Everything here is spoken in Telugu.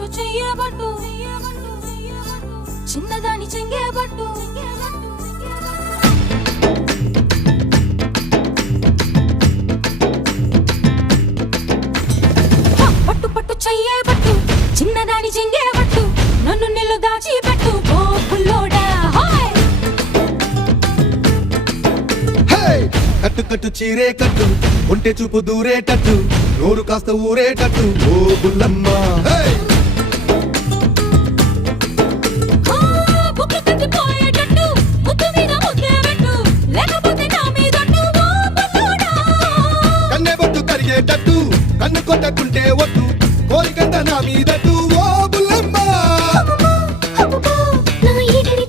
పట్టు చెయ్యబట్టు చిన్నదాని చెంగేబట్టు పట్టు పట్టు చెయ్యబట్టు చిన్నదాని చెంగేబట్టు నన్ను నిల్లు దాచి పెట్టు ఓ పుల్లోడా కట్టు కట్టు చీరే కట్టు ఒంటె చూపు దూరేటట్టు నోరు కాస్త ఊరేటట్టు ఓ బుల్లమ్మ